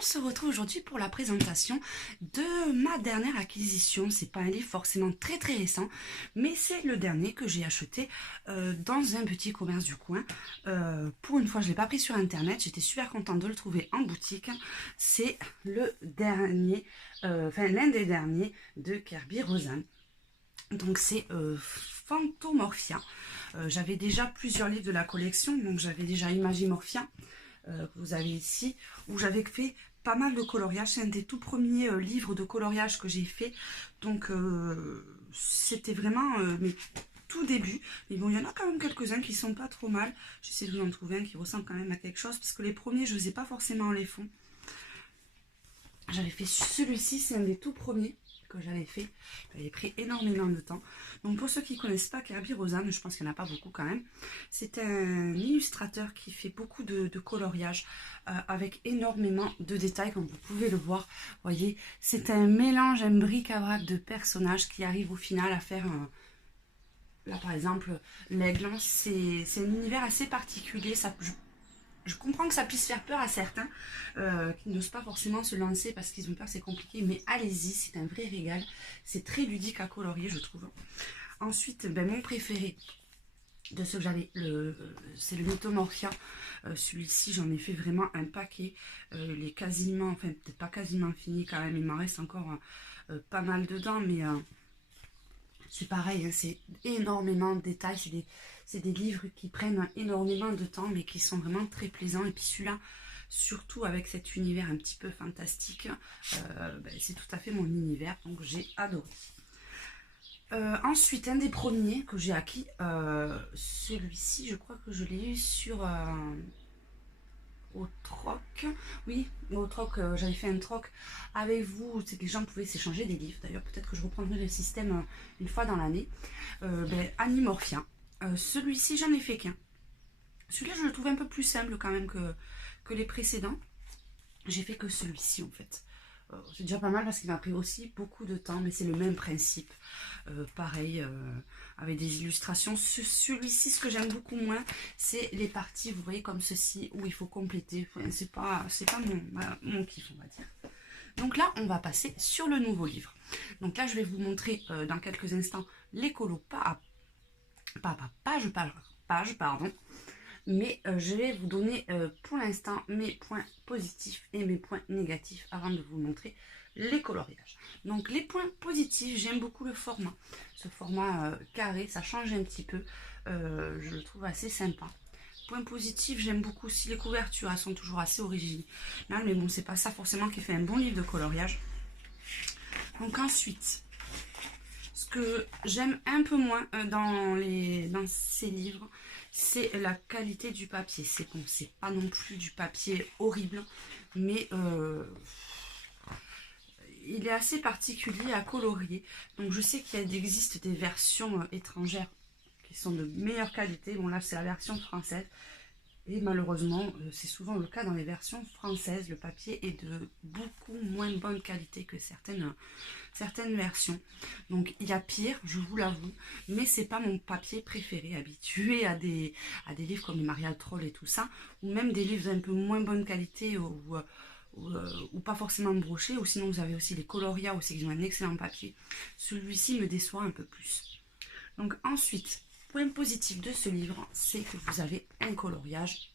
on se retrouve aujourd'hui pour la présentation de ma dernière acquisition. C'est pas un livre forcément très récent, mais c'est le dernier que j'ai acheté dans un petit commerce du coin. Pour une fois, je l'ai pas pris sur internet, j'étais super contente de le trouver en boutique. C'est le dernier, l'un des derniers de Kerby Rosanes. Donc c'est Phantomorphia. J'avais déjà plusieurs livres de la collection, donc j'avais déjà Imagimorphia, que vous avez ici, où j'avais fait pas mal de coloriage. C'est un des tout premiers livres de coloriage que j'ai fait, donc c'était vraiment mes tout début. Mais bon, il y en a quand même quelques-uns qui sont pas trop mal. J'essaie de vous en trouver un qui ressemble quand même à quelque chose, parce que les premiers je faisais pas forcément les fonds. J'avais fait celui-ci, c'est un des tout premiers que j'avais fait. J'avais pris énormément de temps. Donc pour ceux qui ne connaissent pas Kerby Rosanes, je pense qu'il n'y en a pas beaucoup quand même. C'est un illustrateur qui fait beaucoup de coloriage avec énormément de détails, comme vous pouvez le voir. Vous voyez, c'est un mélange, un bric-à-brac de personnages qui arrive au final à faire là par exemple l'aigle. C'est un univers assez particulier. Je comprends que ça puisse faire peur à certains qui n'osent pas forcément se lancer parce qu'ils ont peur, c'est compliqué, mais allez-y, c'est un vrai régal. C'est très ludique à colorier, je trouve. Ensuite, mon préféré de ceux que j'avais, c'est le Mythomorphia. Celui-ci, j'en ai fait vraiment un paquet. Il est quasiment, enfin peut-être pas quasiment fini quand même, il m'en reste encore pas mal dedans, mais c'est pareil, hein, c'est énormément de détails, c'est des livres qui prennent énormément de temps, mais qui sont vraiment très plaisants. Et puis celui-là, surtout avec cet univers un petit peu fantastique, c'est tout à fait mon univers, donc j'ai adoré. Ensuite, un des premiers que j'ai acquis, celui-ci, je crois que je l'ai eu sur... au troc, oui, au troc, j'avais fait un troc avec vous, c'est que les gens pouvaient s'échanger des livres. D'ailleurs, peut-être que je reprendrai le système une fois dans l'année. Animorphia, celui-ci, j'en ai fait qu'un. Celui-là, je le trouve un peu plus simple quand même que les précédents. J'ai fait que celui-ci en fait. C'est déjà pas mal parce qu'il m'a pris aussi beaucoup de temps, mais c'est le même principe. Pareil, avec des illustrations. Celui-ci, ce que j'aime beaucoup moins, c'est les parties, vous voyez, comme ceci, où il faut compléter. Enfin, c'est pas mon kiff, on va dire. Donc là, on va passer sur le nouveau livre. Donc là, je vais vous montrer dans quelques instants les colos page, pardon. Mais je vais vous donner pour l'instant mes points positifs et mes points négatifs avant de vous montrer les coloriages. Donc les points positifs, j'aime beaucoup le format. Ce format carré, ça change un petit peu. Je le trouve assez sympa. Point positif, j'aime beaucoup aussi les couvertures. Elles sont toujours assez originales. Mais bon, c'est pas ça forcément qui fait un bon livre de coloriage. Donc ensuite, ce que j'aime un peu moins dans ces livres, c'est la qualité du papier. C'est bon, c'est pas non plus du papier horrible, mais il est assez particulier à colorier. Donc je sais qu'il existe des versions étrangères qui sont de meilleure qualité. Bon là c'est la version française. Et malheureusement, c'est souvent le cas dans les versions françaises. Le papier est de beaucoup moins bonne qualité que certaines versions. Donc il y a pire, je vous l'avoue, mais c'est pas mon papier préféré. Habitué à des livres comme les Marial Troll et tout ça, ou même des livres d'un peu moins bonne qualité ou pas forcément brochés, ou sinon vous avez aussi les Coloria aussi qui ont un excellent papier. Celui-ci me déçoit un peu plus. Donc ensuite, point positif de ce livre, c'est que vous avez un coloriage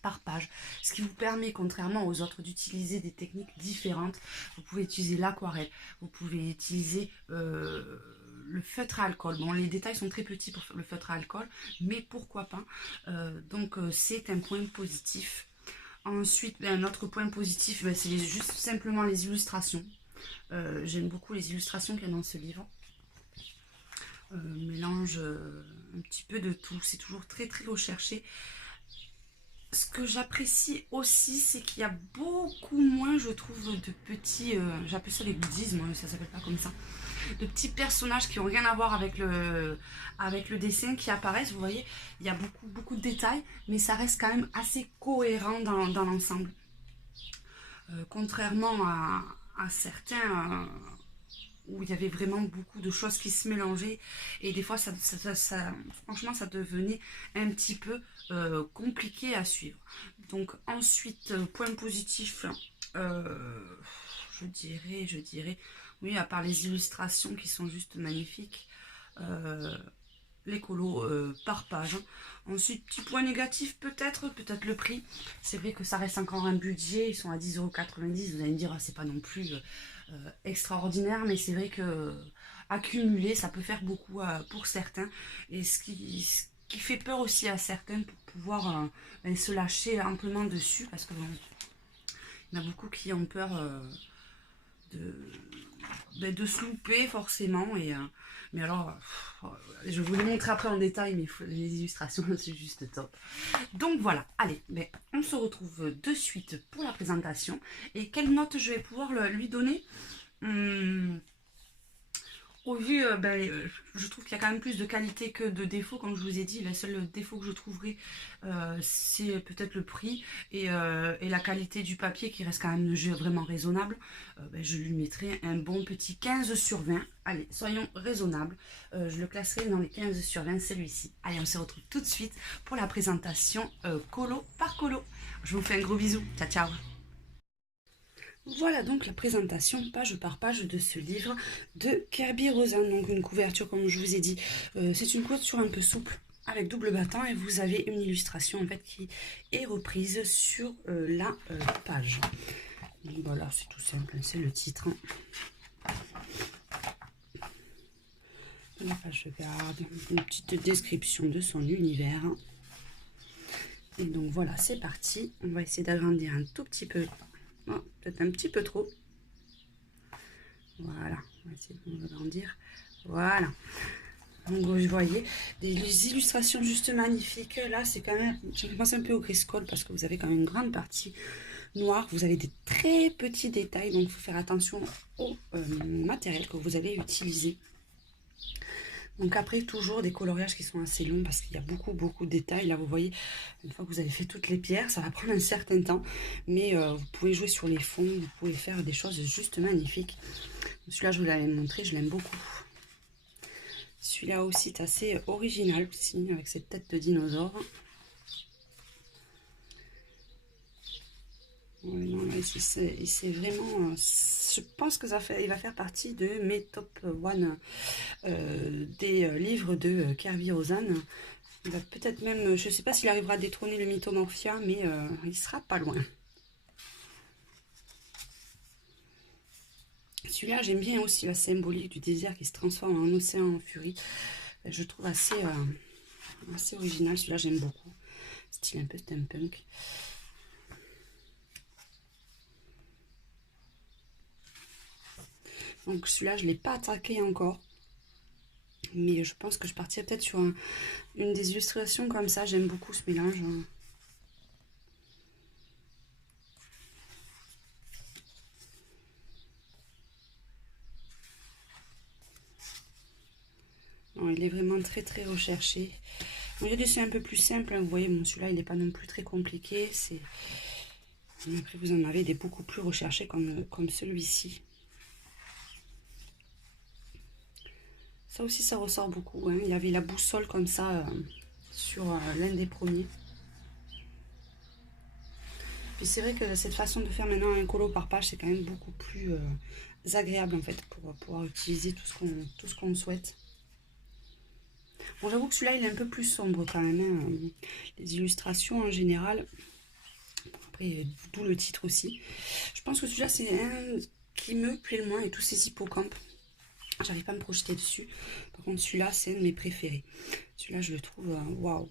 par page, ce qui vous permet, contrairement aux autres, d'utiliser des techniques différentes. Vous pouvez utiliser l'aquarelle, vous pouvez utiliser le feutre à alcool. Bon, les détails sont très petits pour le feutre à alcool, mais pourquoi pas. Donc c'est un point positif. Ensuite, un autre point positif, c'est juste simplement les illustrations. J'aime beaucoup les illustrations qu'il y a dans ce livre. Mélange un petit peu de tout, c'est toujours très recherché. Ce que j'apprécie aussi, c'est qu'il y a beaucoup moins, je trouve, de petits, j'appelle ça des goodies, moi ça s'appelle pas comme ça, de petits personnages qui n'ont rien à voir avec le dessin qui apparaissent. Vous voyez, il y a beaucoup de détails, mais ça reste quand même assez cohérent dans l'ensemble. Contrairement à certains où il y avait vraiment beaucoup de choses qui se mélangeaient et des fois franchement ça devenait un petit peu compliqué à suivre. Donc ensuite, point positif, je dirais, oui, à part les illustrations qui sont juste magnifiques, les colos par page. Ensuite, petit point négatif peut-être le prix. C'est vrai que ça reste encore un budget, ils sont à 10,90 €. Vous allez me dire, ah, c'est pas non plus extraordinaire, mais c'est vrai que accumuler, ça peut faire beaucoup pour certains. Et ce qui fait peur aussi à certains pour pouvoir se lâcher amplement dessus, parce que bon, il y en a beaucoup qui ont peur de, de se louper forcément. Mais alors, je vais vous les montrer après en détail, mais les illustrations, c'est juste top. Donc voilà, allez, mais on se retrouve de suite pour la présentation. Et quelle note je vais pouvoir lui donner? Au vu, je trouve qu'il y a quand même plus de qualité que de défauts, comme je vous ai dit. Le seul défaut que je trouverai, c'est peut-être le prix et la qualité du papier qui reste quand même vraiment raisonnable. Je lui mettrai un bon petit 15 sur 20. Allez, soyons raisonnables. Je le classerai dans les 15 sur 20, celui-ci. Allez, on se retrouve tout de suite pour la présentation colo par colo. Je vous fais un gros bisou. Ciao, ciao. Voilà donc la présentation page par page de ce livre de Kerby Rosen. Donc une couverture, comme je vous ai dit, c'est une couverture un peu souple avec double battant et vous avez une illustration en fait qui est reprise sur la page. Donc voilà, c'est tout simple, c'est le titre. La page de garde, une petite description de son univers. Et donc voilà, c'est parti. On va essayer d'agrandir un tout petit peu. Oh, peut-être un petit peu trop. Voilà, on va essayer de l'agrandir. Voilà. Donc vous voyez, des illustrations juste magnifiques. Là, c'est quand même, je pense un peu au Grayskull parce que vous avez quand même une grande partie noire. Vous avez des très petits détails, donc il faut faire attention au matériel que vous allez utiliser. Donc après, toujours des coloriages qui sont assez longs parce qu'il y a beaucoup de détails. Là, vous voyez, une fois que vous avez fait toutes les pierres, ça va prendre un certain temps. Mais vous pouvez jouer sur les fonds, vous pouvez faire des choses juste magnifiques. Celui-là, je vous l'avais montré, je l'aime beaucoup. Celui-là aussi est assez original aussi, avec cette tête de dinosaure. Ouais, non, là, c'est vraiment... je pense que il va faire partie de mes top 1 des livres de Kerby Rosen. Il va peut-être même... Je ne sais pas s'il arrivera à détrôner le Mythomorphia, mais il sera pas loin. Celui-là, j'aime bien aussi la symbolique du désert qui se transforme en océan en furie. Je trouve assez original. Celui-là, j'aime beaucoup. Style un peu steampunk. Donc celui-là, je ne l'ai pas attaqué encore. Mais je pense que je partirai peut-être sur une des illustrations comme ça. J'aime beaucoup ce mélange. Non, il est vraiment très recherché. Bon, il y a des dessins un peu plus simples. Hein. Vous voyez, bon, celui-là, il n'est pas non plus très compliqué. Après, vous en avez des beaucoup plus recherchés comme celui-ci. Ça aussi, ça ressort beaucoup. Hein. Il y avait la boussole comme ça sur l'un des premiers. Puis c'est vrai que cette façon de faire maintenant un colo par page, c'est quand même beaucoup plus agréable en fait pour pouvoir utiliser tout ce qu'on souhaite. Bon, j'avoue que celui-là, il est un peu plus sombre quand même. Hein. Les illustrations en général. Après, d'où le titre aussi. Je pense que celui-là, c'est un qui me plaît le moins et tous ces hippocampes. J'arrive pas à me projeter dessus. Par contre, celui-là, c'est un de mes préférés. Celui-là, je le trouve waouh.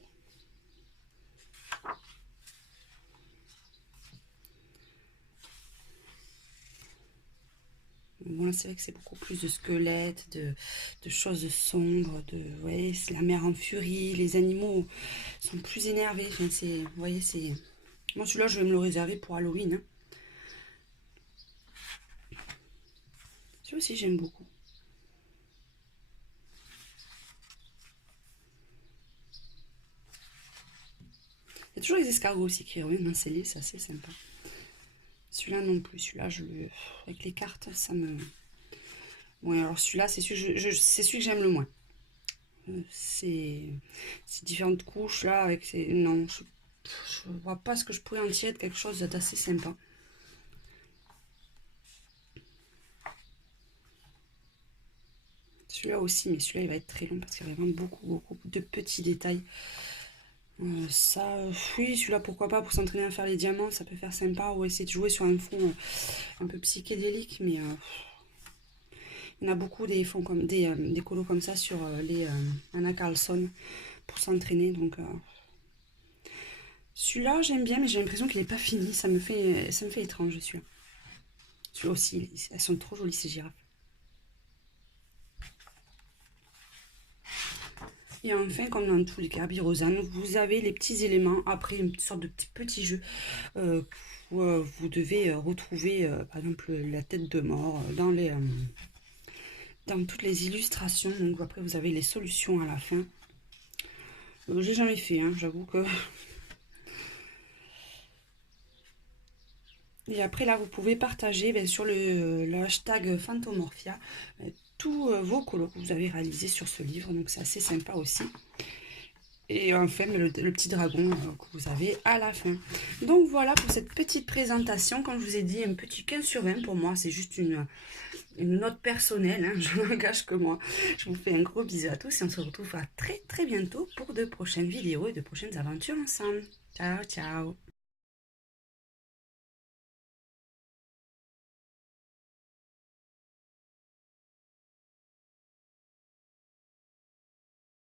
Bon, c'est vrai que c'est beaucoup plus de squelettes, de choses sombres, vous voyez, c'est la mer en furie, les animaux sont plus énervés. Enfin, vous voyez, c'est... Moi, celui-là, je vais me le réserver pour Halloween. Hein. Celui-là aussi, j'aime beaucoup. Il y a toujours les escargots aussi qui reviennent dans ces livres, c'est assez sympa. Celui-là non plus, celui-là, avec les cartes, ça me... Bon, alors celui-là, c'est celui, c'est celui que j'aime le moins. Ces différentes couches là, avec ces... Non, je vois pas ce que je pourrais en tirer de quelque chose d'assez sympa. Celui-là aussi, mais celui-là il va être très long parce qu'il y a vraiment beaucoup de petits détails. Ça, oui, celui-là pourquoi pas pour s'entraîner à faire les diamants, ça peut faire sympa, ou essayer de jouer sur un fond un peu psychédélique, mais il y en a beaucoup des fonds comme des colos comme ça sur les Anna Carlson pour s'entraîner, donc celui-là j'aime bien, mais j'ai l'impression qu'il n'est pas fini, ça me fait étrange celui-là. Celui-là aussi, elles sont trop jolies ces girafes. Et enfin, comme dans tous les Kerberos, vous avez les petits éléments après une sorte de petit jeu où vous devez retrouver par exemple la tête de mort dans toutes les illustrations. Donc après vous avez les solutions à la fin. J'ai jamais fait, hein, j'avoue que. Et après là vous pouvez partager sur le hashtag Phantomorphia tous vos colos que vous avez réalisés sur ce livre. Donc c'est assez sympa aussi. Et enfin le petit dragon que vous avez à la fin. Donc voilà pour cette petite présentation. Comme je vous ai dit, un petit 15 sur 20 pour moi. C'est juste une note personnelle, hein, je n'engage que moi. Je vous fais un gros bisou à tous et on se retrouvera très bientôt pour de prochaines vidéos et de prochaines aventures ensemble. Ciao, ciao.